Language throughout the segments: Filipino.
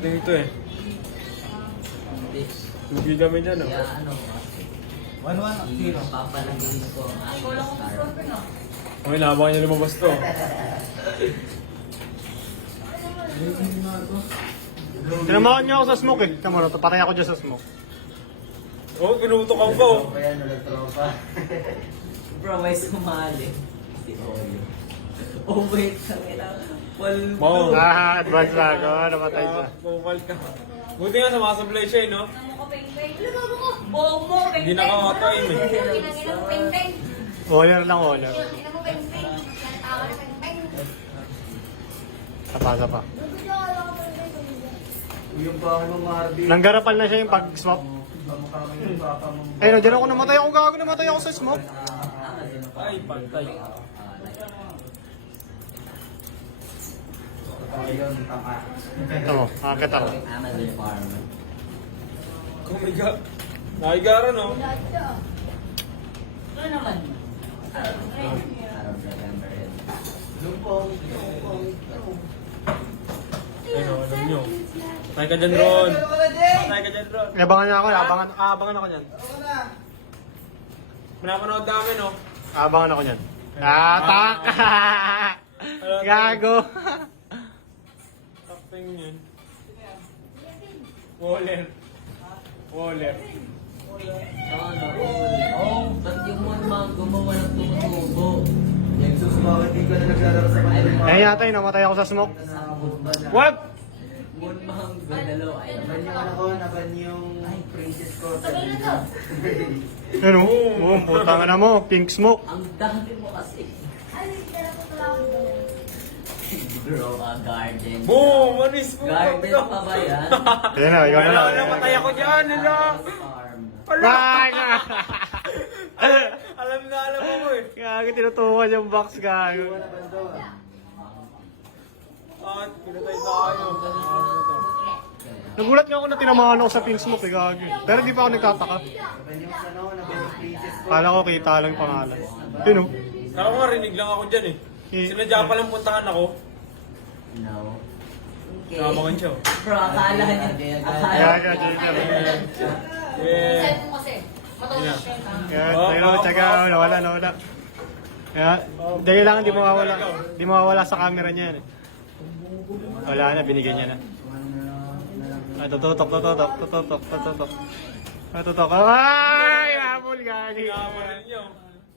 din ito eh. Hindi. Lugi kami dyan, oh. Kaya ano, 1-1-0. papalagay ko ang aking star. Okay, nahabang niya lumabas to. Tinamakan niyo ako sa smoke eh. Tama na, patay ako dyan sa smoke. Oh, pinuto ka pa, oh. Kaya nalagtropa. Bro, may sumali. Si Oyo. Oh wait, kailangan. Wow. Advance na ako. Namatay siya. Bumabal ka. Buti nga sumasablay siya, eh, no? Bomo, Hindi naka-time, eh. Kinangina mo, peng-peng. Waller lang, waller. Kinangina mo, peng-peng. Kinatawa na, peng-peng. Sapa. Yung pa ako ng Marvin. Nanggarapan na siya yung pag-swap. Kamukha mo yung papa mo. Ayun, nandiyan ako namatay ako gago. Namatay ako sa smoke. Ay, pantay. Ayun, tama. Ito mo, akit ako. Amazon Farm. Oh my God. Nakigara, no? Ano naman? Araw November yun. Lumpong. Ay, no, alam nyo. Patay ka dyan, Ron. Patay ka dyan, Ron. Abangan niya ako. Abangan ako niyan. Pinapanood namin, no? Abangan ako niyan. Atak! Gago! Takting yun. Waller. Waller. Oh, ba't yung mga gumawa ng tumutubo? Jesus, bakit di ka na naglalaro sa kanila? Ayun yata yun, namatay ako sa smoke. What? What? Moonmang gandalo ay Naban yung ano ko, naban yung princess ko. Sabay na to. Ano? Oh, putang na mo. Pink smoke. ang dami mo kasi. Ay, kaya po talaga ba? Bro, a garden. Boom! Manis mo! Garden pa ba yan? Ayun na, ikaw na Wala, lang. wala, patay ako dyan, nila! Farm. Wala! Ay! Alam mo eh. Gago, tinutukan yung box, gago. At pinatay tayo. Nagulat nga ako na tinamaan ako sa pink smoke, eh, gago. Pero di pa ako nagtataka. Naban yung ano, naban yung princess ko. Kala ko kita lang yung pangalan. Yun o. Kala ko nga rinig lang ako dyan eh. Sinadya pa lang puntahan ako. No. Okay. Nakabangan siya. Bro, akala niya. Gago, gago. Yeah. Saan mo kasi? Matulog siya. Yan, ayun o, tsaga, nawala. Kaya, dahil lang, di mawawala. Di mawawala sa camera niya yan eh. Wala na, binigyan niya na. Ay, tututok. Ay, habol, gagi. Nakabangan niyo.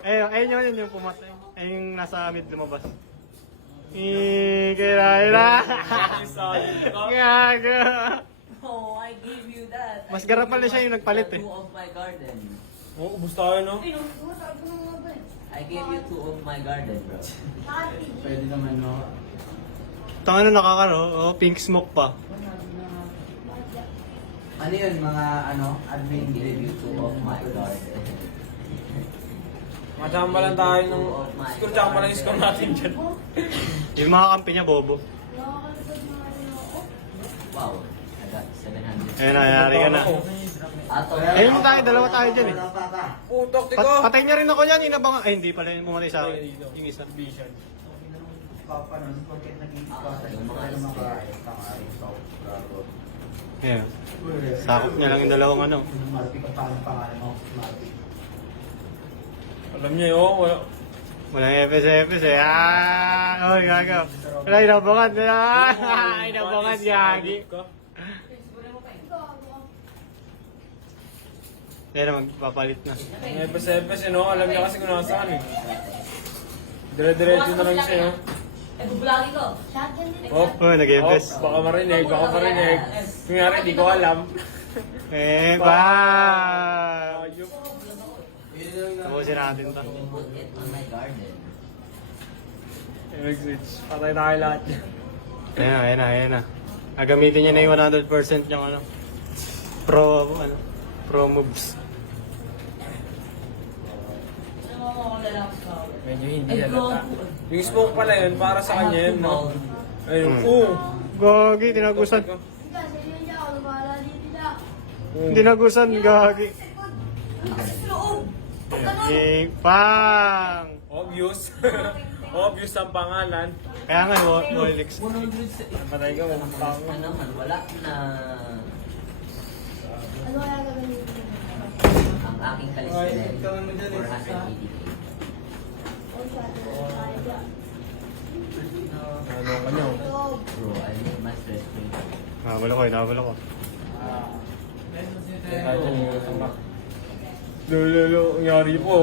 Ayun yun yung pumatay. Ayun yung nasa mid lumabas. Kaya. Gago. Oh, I gave you that. Mas garapal na siya yung nagpalit eh. Two of my garden. Oh, ubus tayo no? I gave you two of my garden, bro. Pwede naman, no? Tanga na nakakano, oh, pink smoke pa. Ano yun, mga ano, admin Gave you two of my garden. Masama lang tayo ng... Score tsaka pa lang yung score natin dyan. Yung mga kampi niya, bobo. Wow, I got 700. Ayun na, yari ka na. Ato. Ayun mo tayo, dalawa tayo dyan eh. Putok, tiko! Patay niya rin ako yan, inabangan. Ay, hindi pala yung pumatay sa akin. Yung isa. Vision. Papa nun, pagkat nag-iipatan yung mga makaayos na kaayos ako. Bravo. Yeah. Sakop niya lang yung dalawang ano. Marpi ka pa ang pangalan mo, Marpi. Alam niya yun, wala. Walang epes eh. Ah! Oy, gago. Wala, inabangan. Inabangan, gagi. Yan na, magpapalit na. Ang epes-epes yun, no? Alam niya kasi kung nasaan eh. Dire-diretso na lang siya, no? Eh, bubulangin ko. Shotgun din. Oh, Oh, nag-epes. baka marinig. Kunyari, di ko alam. Ba! Ayop. Tapusin natin to. Put it on my garden. Mag-switch. Patay tayo lahat yan. Ayan na. Gagamitin niya na yung 100% yung ano. Pro moves. Medyo hindi halata. Yung smoke pala yun, para sa kanya yun, no? Ayun, Gagi, tinagusan. Tinagusan, gagi. Loob. Pang! Obvious. Obvious ang pangalan. Kaya nga, Wolix. 100 sa... Patay ka, walang tao. Ano naman, wala na. Ano kaya gagawin mo? Ang aking kalistin, 480k. Ano ka nyo? Bro, I need my stress free. Nakabala ko. Lolo, nangyari po.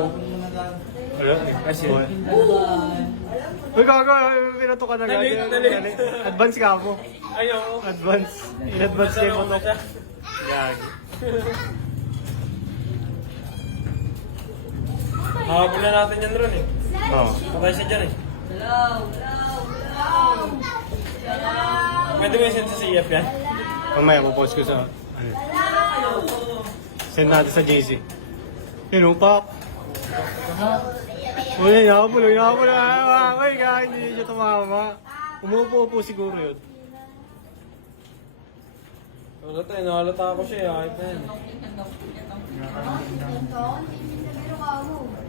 Wala. Kasi, Uy, gago, pinato ka na Nalit. Advance ka mo. ayaw. Advance. In-advance game mo to. Gagi. Hakabulan natin yan ron eh. Oo. Patay siya dyan eh. Pwede mo yung send sa CF yan? Mamaya, pupost ko sa... Send natin sa JC. Yun, pak. Uy, nakapul. Uy, kaya hindi siya tumama. Umupo siguro yun. Wala tayo, nakalata ako siya eh. Kahit na yan.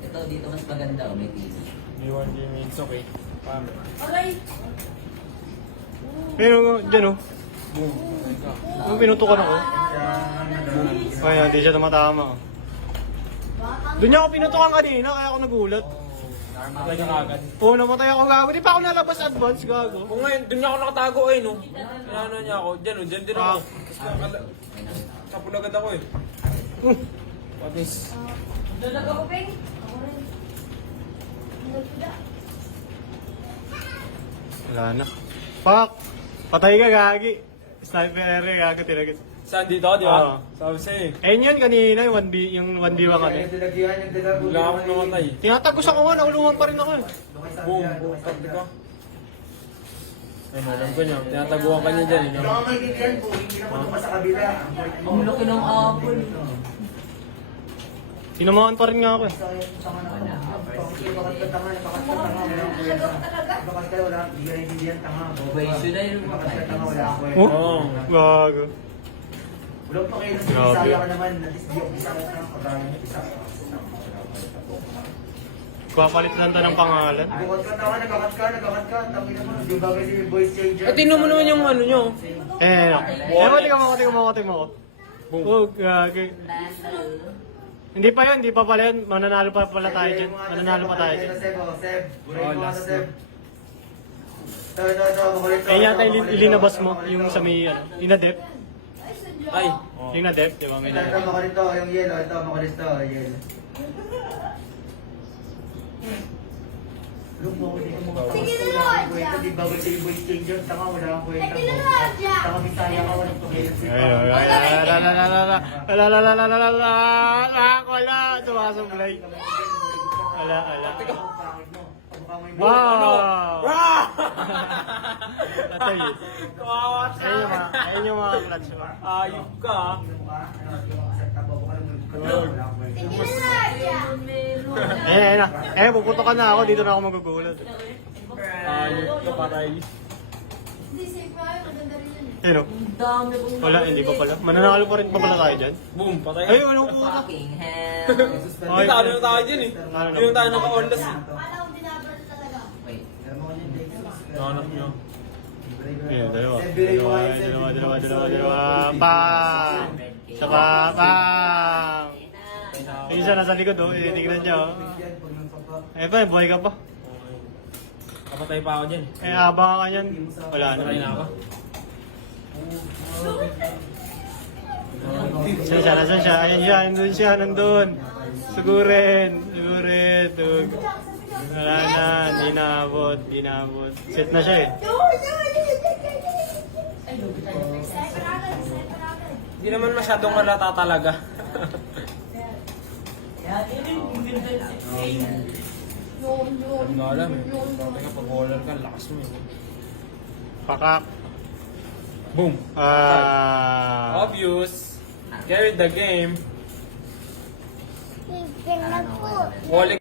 Ito, dito mas maganda, oh, may TV. May 1 game, it's okay. Paano? Pero, dyan o. Boom. Yung pinutukan ako. Ay, hindi siya tumatama. Doon niya ako pinutukan kanina, kaya ako nagulat. Patay ka kagad. Oo, namatay ako gago. Di pa ako nalabas advance, gago. Kung ngayon, doon niya ako nakatago eh, no? Ano niya ako, dyan o, dyan din ako. Kapul agad ako eh. What is? Doon nagkakuping? Ako rin. Wala na. Pak! Patay ka, gagi. Sniper area, gago talaga. Saan dito, di ba? Oo. Sabi sa'yo eh. Ayun yun kanina, yung 1v1 ka Yung dilagyan, yung dilagyan. Wala akong namatay. Tinatagos ako nga, naulungan pa rin ako eh. Boom, boom, tabi ka. Ayun, alam ko niya. Tinataguan ka niya dyan eh. Hindi ka maintindihan po, hindi naman naman sa kabila. Ang laki ng apple. Tinamaan pa rin nga ako eh. Bakat ka tanga, wala, hindi ka naintindihan tanga. Bayso na yun. Bakat ka tanga, wala ako eh. Oo. Gago. Wala pa kayo nasa Grabe. Bisaya ka naman, at least di ako Bisaya ka, pagkain mo isa. Kapalit lang ta ng pangalan. Bukat ka tanga, nagakat ka, tapos naman, di ba kasi may voice changer? Eh, tingnan mo naman yung ano nyo. Eh, no. Mati mo. Oh, gago. Hindi pa yun, hindi pa pala yun. Mananalo pa pala tayo dyan. Mananalo pa tayo dyan. Seb, buray Oh, mo nga last sa Seb. Ito, makulit. Eh, yata ilinabas mo yung sa may, inadep. Ay. Yung nadep, di ba? May Ito, nadep. makulit to, yung yellow, ito, makulit to, yellow. Look mo, hindi ko Sige na, wala kang Adja. kwenta, di ba kasi yung voice changer, tanga, wala kang kwenta. Sige na, Adja. Tanga, Bisaya ka, walang pakialam. Wala, sumasablay. Wala. Wow! Wow! Ah! Atay. Kawawa Ayun yung mga clutch mo. Ayop ka ah. Sige na, Adja. Ayun na. Puputokan na ako. Dito na ako magugulat. Ayop ka patay. Hindi, safe pa kayo. Maganda rin yun eh. Ayun o. Ang dami kong... Wala, hindi pa pala. Mananalo pa rin pa pala tayo dyan. Boom, patay ka. Ay, walang puta. Fucking hell. Hindi tayo na tayo dyan eh. Hindi na tayo naka-onless eh. Akala ko dinabal talaga. Wait. Nahanap nyo. Ayun, dalawa. Pam! Isa pa, pam! Yung isa nasa likod oh, ititignan niya oh. Eh ba, buhay ka pa? Kapatay pa ako dyan. Eh, abang ka yan. Wala na. Patay na ako. Nasaan siya? Ayan siya, nandun siya, nandun. Sigurin. Tug. Wala na, di naabot. Set na siya eh. Sniper agad. Hindi naman masyadong halata talaga. Hindi ko alam eh. Teka, pag waller ka, lakas mo eh. Pakak. Boom. Obvious. Carried the game. Tingnan po. Walling